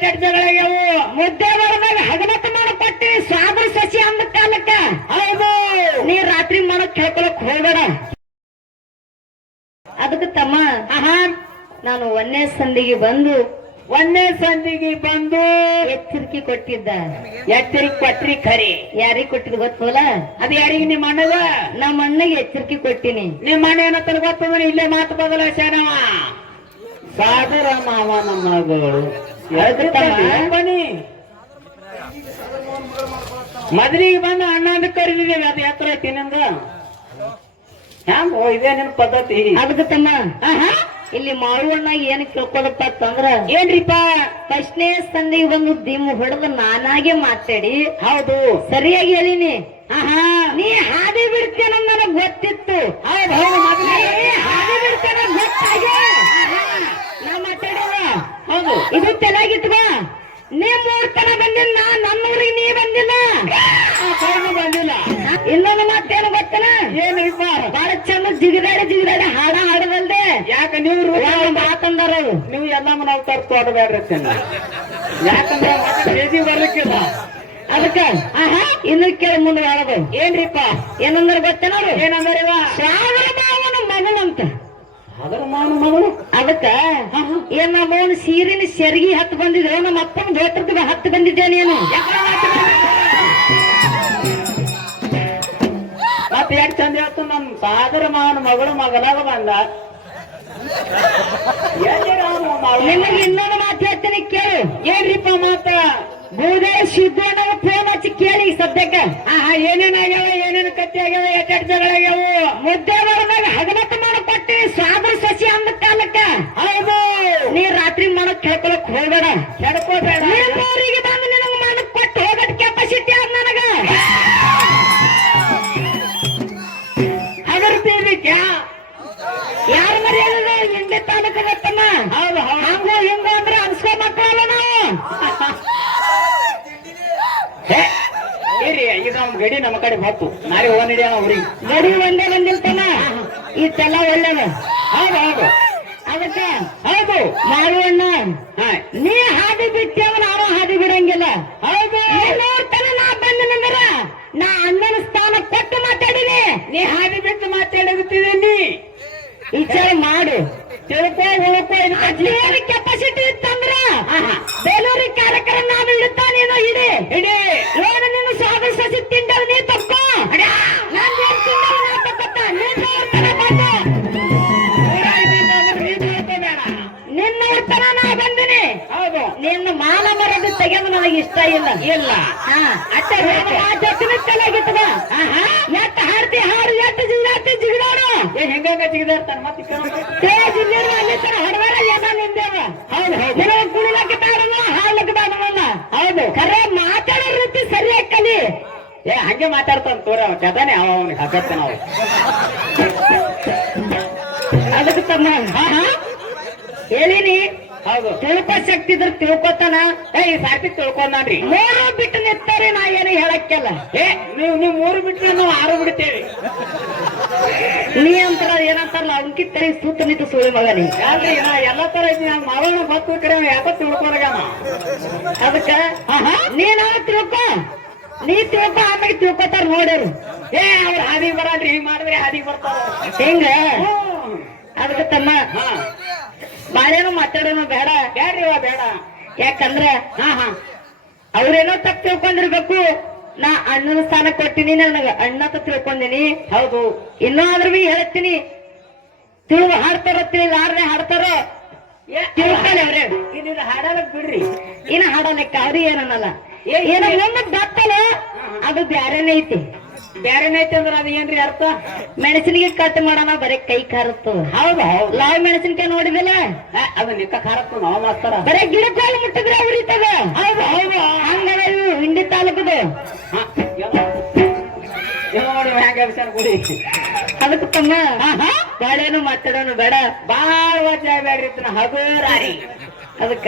ಎಟ್ಟೆಟ್ ಜಗಳಾಗ್ಯಾವು ಮುದ್ದೆ ಬರದಾಗ ಹಗಮತ ಮಾಡಿಕೊಟ್ಟಿ ಸಾದ್ರ ಸಸಿ ಅಂದ ಕಾಲಕ್ಕ ಹೌದು ನೀ ರಾತ್ರಿ ಮಾಡಕ್ ಕೇಳ್ಕೊಳಕ್ ಹೋಗ್ಬೇಡ. ಅದಕ್ಕೆ ತಮ್ಮ ನಾನು ಒಂದೇ ಸಂದಿಗೆ ಬಂದು ಎಚ್ಚರಿಕೆ ಕೊಟ್ಟಿದ್ದ. ಎಚ್ಚರಿಕೆ ಕೊಟ್ರಿ ಖರಿ. ಯಾರಿಗ್ ಕೊಟ್ಟಿದ್ ಗೊತ್ತಲ್ಲ? ಅದು ಯಾರಿಗೆ ನಿಮ್ಮ ಅಣ್ಣಗ? ನಮ್ಮ ಅಣ್ಣಗೆ ಎಚ್ಚರಿಕೆ ಕೊಟ್ಟಿನಿ. ನಿಮ್ಮ ಅಣ್ಣ ಏನಂತ ಗೊತ್ತಂದ್ರೆ ಇಲ್ಲೇ ಮಾತು ಬದಲಾಯಿಸ್ಯಾನವ. ಸಾಗರ ಮಾವ ನಮ್ಮ ಮಗಳು ಬನ್ನಿ ಮದ್ಲಿಗೆ ಬಂದು ಅಣ್ಣ ಅಂತ ಕರೀದಿದ್ದೇವೆ. ಅದು ಎತ್ತರ ಐತಿ ನಿಮ್ಗ ಹ್ಯಾಂಗ ಇದೇ ನಿನ್ ಪದ್ಧತಿ. ಅದಕ್ಕೆ ತಮ್ಮ ಇಲ್ಲಿ ಮಾರುವಣ್ಣ ಏನ್ ಕೇಳ್ಕೊಳಪ್ಪ ಅಂತಂದ್ರ ಏನ್ರಿಪ್ಪ ಫಸ್ಟ್ನೇ ಸಂದಿಗೆ ಬಂದು ದಿಮ್ಮ ಹೊಡೆದು ನಾನಾಗೆ ಮಾತಾಡಿ ಹೌದು ಸರಿಯಾಗಿ ಹೇಳಿನಿ. ನೀ ಹಾದಿ ಬಿಡ್ತೇನ ನನಗ್ ಗೊತ್ತಿತ್ತು. ಹೌದು ಹೌದು ಮದ್ಲಿ ಹಾದಿ ಬಿಡ್ತೇನ ಗೊತ್ತಾಗಿ ನಾ ಮಾತಾಡಿದ. ಹೌದು ಇದು ತಲೆಗಿಟ್ಕೋ. ನಿಮ್ ಊರ್ ತನ ಬಂದಿಲ್ಲ, ನಮ್ಮೂರಿಗೆ ನೀ ಬಂದಿಲ್ಲ. ಬಂದಿಲ್ಲ. ಇನ್ನೊಂದು ಮಾತೇನು ಗೊತ್ತನ? ಏನಿಪ್ಪ ಬಹಳ ಚಂದ ಜಿಗಿದಾಡಿ ಹಾಡ ಹಾಡದಲ್ದೆ. ಯಾಕ ನೀವು ಮಾತಂದಾರ ನೀವು ಎಲ್ಲಮ್ಮ ನಾವು ತರ್ತು ಆಡಬೇಡ್ರಿ. ಯಾಕಂದ್ರೆ ಬೇಜಿ ಬರ್ಲಿಕ್ಕಿಲ್ಲ. ಅದಕ್ಕ ಇನ್ನು ಕೇಳಿ ಮುಂದೆ ಹೇಳೋದು ಏನ್ರಿಪ್ಪ ಏನಂದ್ರ ಗೊತ್ತೇನವ್ರು? ಏನಂದ್ರ ಶ್ರಾವಣ ಮಾವನ ಮಗನಂತ. ಅದರ ಮಾವನ ಮಗಳು. ಅದಕ್ಕ ಏನ್ ನಮ್ಮವನು ಸೀರಿನ ಸೆರಗಿ ಹತ್ತು ಬಂದಿದ್ರು, ನಮ್ಮ ಅಪ್ಪನ ಗೋತ್ರಕ್ಕೆ ಹತ್ತು ಬಂದಿದ್ದೆ ನೀನು. ಮತ್ತೆ ಯಾಕೆ ಚಂದ ಹೇಳ್ತು ನಮ್ ಸಾಗರ ಮಾವನ ಮಗಳು ಮಗನಾಗ ಬಂದ. ನಿಮಗೆ ಇನ್ನೊಂದು ಮಾತು ಹೇಳ್ತೀನಿ ಕೇಳು. ಏನ್ರಿಪ್ಪ ಮಾತ? ಬೂದೆ ಸಿದ್ದಣ್ಣಗ ಫೋನ್ ಹಚ್ಚಿ ಕೇಳಿ ಸದ್ಯಕ್ಕ. ಏನೇನಾಗ್ಯಾವ ಏನೇನು ಕತ್ತಿ ಆಗ್ಯಾವ ಎಟ್ಟೆಟ್ ಜಗಳಾಗ್ಯಾವು. ಮುದ್ದೆ ಬರದಾಗ ಹಗಮತ ಮಾಡಿಕೊಟ್ಟಿ ಸಾದ್ರ ಸಸಿ ಅಂದ ಕಾಲಕ್ಕ ಹೌದು ನೀ ರಾತ್ರಿ ಮಾಡಕ್ ಕೇಳ್ಕೊಳಕ್ ಹೋಗ್ಬೇಡ. ಕೆಡ್ಕೋಬೇಡ. ಊರಿಗೆ ಬಂದು ನಿನಗ ಮಾಡಕ್ ಕೊಟ್ಟು ಹೋಗಟ್ ಕೆಪಾಸಿಟಿ ಅದ ನನಗ. ಅದರ ತೀರಿಕೆ ಯಾರ ಮರ್ಯಾದ ಹಿಂದೆ ತಾಲೂಕ ಗೊತ್ತಮ್ಮ. ಹೌದು ಹಂಗೋ ಹಿಂಗೋ ಅಂದ್ರೆ ಅನ್ಸ್ಕೊ ಮಕ್ಕಳಲ್ಲ ನಾವು. ಈಗ ನಮ್ ಗಡಿ ನಮ್ಮ ಕಡೆ ಬಂತು. ನಾಳೆ ಹೋಗ ನಡಿಯೋಣ ಊರಿಗೆ. ಗಡಿ ಒಂದೇ ಬಂದಿಲ್ತಾನ. ಇಷ್ಟೆಲ್ಲ ಒಳ್ಳೇದು. ಹೌದು ಹೌದು ಅದಕ್ಕೆ ಹೌದು ಮಾರುವಣ್ಣ ನೀ ಹಾದಿ ಬಿಟ್ಟೇವ ನಾನು ಹಾದಿ ಬಿಡಂಗಿಲ್ಲ. ಹೌದು ನೋಡ್ತಾನ ನಾ ಬಂದನಂದ್ರ ನಾ ಅಣ್ಣನ ಸ್ಥಾನ ಕೊಟ್ಟು ಮಾತಾಡಿನಿ. ನೀ ಹಾದಿ ಬಿಟ್ಟು ಮಾತಾಡುತ್ತಿದ್ದೀನಿ. ವಿಚಾರ ಮಾಡು. ತಿಳ್ಕೊ ಉಳ್ಕೊ. ಏನು ಕೆಪಾಸಿಟಿ ಇತ್ತಂದ್ರ ಬೇಲೂರಿ ಕಾರ್ಯಕ್ರಮ ನಾನು ಇಡುತ್ತಾ, ನೀನು ಇಡಿ ಇಡೀ ಏನು ನಿನ್ನ ಸಾಗರ ಸಸಿ ತಿಂಡವ್ ನೀ ತಕ್ಕೋ. ನಾನು ಏನ್ ತಿಂಡವ್ ನಾ ತಕ್ಕೊತ್ತ. ನಿನ್ನ ಉತ್ತರ ನಾ ಬಂದಿನಿ. ಹೌದು ನಿನ್ನ ಮಾನ ಮರದ ತೆಗೆದು ನನಗೆ ಇಷ್ಟ ಇಲ್ಲ. ಇಲ್ಲ ಅಷ್ಟೇ ಮಾತಾಡ್ತೀನಿ. ತಲೆಗಿತ್ತದ ಎಟ್ಟು ಹಾಡ್ತಿ ಹಾಡು, ಎಟ್ಟು ಜಿಗಿದಾಡ್ತಿ ಜಿಗಿದಾಡು. ಹೆಂಗ ಜಿಗಿದಾಡ್ತಾನ ಮತ್ತೆ ಜಿಲ್ಲೆರು ಅಲ್ಲಿ ತರ ಹೊರಬೇಡ. ಏನ ನಿಂದೇವ. ಹೌದು ಹೌದು ನಿನಗೆ ಕುಣಿಲಕ್ಕೆ ಬೇಡಲ್ಲ, ಹಾಡ್ಲಕ್ಕೆ ಬೇಡವಲ್ಲ. ಹೌದು ಖರೆ ಮಾತಾಡೋ ರೀತಿ ಸರಿಯಾಗಿ ಕಲಿ. ಹಂಗೆ ಮಾತಾಡ್ತಾನ ತೋರ ಕದಾನೆ ಅವನಿಗೆ ಹಾಕತ್ತ ನಾವು. ಅದಕ್ಕೆ ತಮ್ಮ ಹೇಳಿನಿ. ಹೌದು ತಿಳ್ಕೊ ಶಕ್ತಿ ಇದ್ರೆ ತಿಳ್ಕೊತಾನ. ಈ ಸಾರ್ತಿ ತಿಳ್ಕೊಂಡ್ರಿ. ಮೂರು ಬಿಟ್ಟು ನಿಂತಾರೆ ನಾ ಏನು ಹೇಳಕ್ಕೆಲ್ಲ. ನೀವು ಮೂರು ಬಿಟ್ರೆ ನಾವು 6 ಬಿಡ್ತೇವೆ. ನೀ ಅಂತಾರ ಏನಂತಾರಲ್ಲ ಅವನ್ಕಿ ತರಿ ಸೂತ ನಿಂತು ಸುಳಿ ಮಗನಿ. ಅಲ್ರಿ ನಾ ಎಲ್ಲಾ ತರ ಐತಿ. ನನ್ ಮಾವನ ಬತ್ತು ಕರೆ ಯಾಕ ತಿಳ್ಕೊಳಗಾನ. ಅದಕ್ಕ ನೀನ ತಿಳ್ಕೊ. ನೀ ತಿಳ್ಕೊ ಆಮೇಲೆ ತಿಳ್ಕೊತಾರ ನೋಡ್ಯಾರು. ಅವ್ರ ಹಾದಿಗೆ ಬರಲ್ರಿ. ಹಿಂಗ್ ಮಾಡಿದ್ರೆ ಹಾದಿಗೆ ಬರ್ತಾರ. ಹಿಂಗ ಅದಕ್ಕೆ ತಮ್ಮ ಹಾ ಬಾಳೇನು ಮಾತಾಡೋನು ಬೇಡ. ಬ್ಯಾಡ್ರಿ ಬೇಡ. ಯಾಕಂದ್ರ ಅವ್ರೇನೋ ತಪ್ಪು ತಿಳ್ಕೊಂಡಿರ್ಬೇಕು. ನಾ ಅಣ್ಣನ ಸ್ಥಾನ ಕೊಟ್ಟಿನಿ, ನನಗ ಅಣ್ಣ ಅಂತ ತಿಳ್ಕೊಂಡಿನಿ. ಹೌದು ಇನ್ನಾದ್ರೂ ಬಿ ಹೇಳ್ತೀನಿ, ಹಾಡ್ತಾರ ತಿಳಿಲಾರ್ದೆ ಹಾಡ್ತಾರ ತಿಳ್ಕೊಳ್ಳಿ ಅವ್ರೆ. ಇದು ಹಾಡಲಕ್ ಬಿಡ್ರಿ. ಇನ್ನ ಹಾಡಲಿಕ್ಕ ಅವ್ರಿಗೆ ಏನನ್ನಲ್ಲ. ಏನೋ ಒಂದು ಬತ್ತಲ್ಲ ಅದು ಬ್ಯಾರೇನೆ ಐತಿ. ಬ್ಯಾರೇನೆ ಐತಿ ಅಂದ್ರ ಅದು ಏನ್ರಿ ಅರ್ಥ? ಮೆಣಸಿನಿಗೆ ಕಟ್ ಮಾಡೋಣ ಬರೀ ಕೈ ಕಾರತ್ತು. ಹೌದು ಹೌದು ಲಾವ್ ಮೆಣಸಿನ್ಕಾಯಿ ನೋಡಿದಿಲ್ಲ? ಅದು ನಿಕ್ಕ ಖಾರತ್ತು ನಾವು ಮಾಡ್ತಾರ. ಬರೀ ಗಿಡಕೋಲ್ ಮುಟ್ಟಿದ್ರೆ ಉರಿತದ. ಹೌದು ಹೌದು ಹಂಗದ ಇವು ಹಿಂಡಿ ತಾಲೂಕದು. ಅದಕ್ಕೆ ತಮ್ಮ ಬಾಳೇನು ಮಾತಾಡೋನು ಬೇಡ. ಬಾಳ ವಜಾ ಬ್ಯಾಡ್ರಿ. ಹಗುರಾರಿ ಅದಕ್ಕ